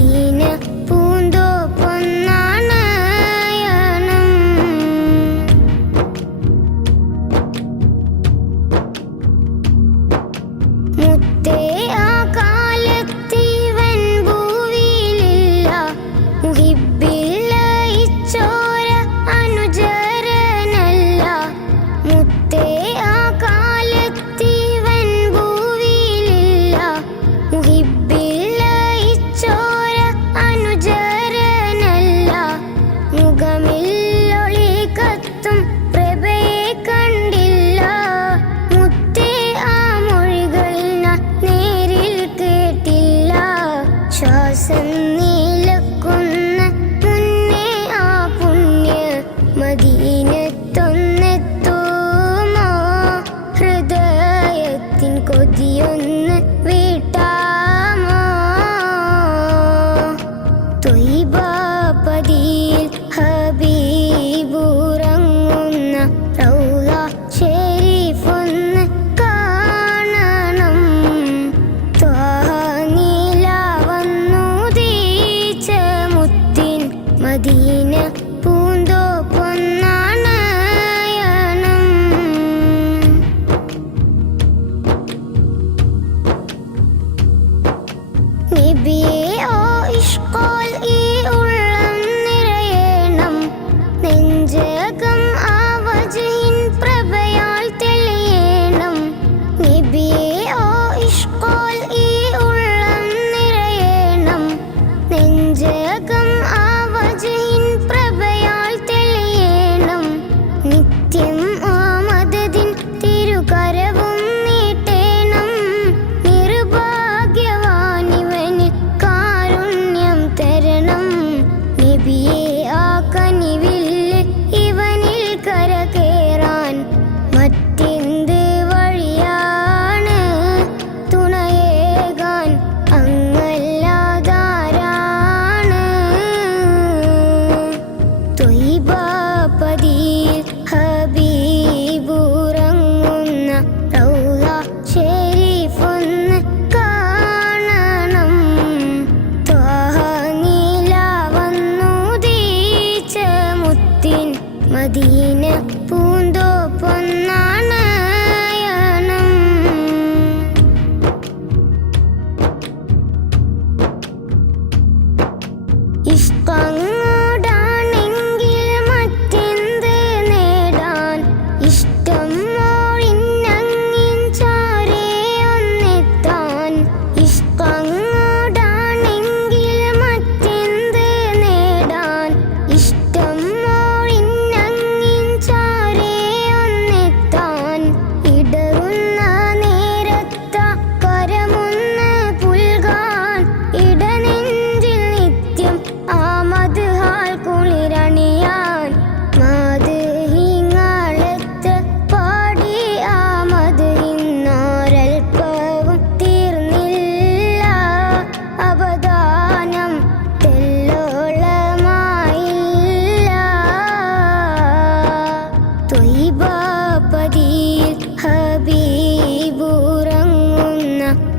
Sino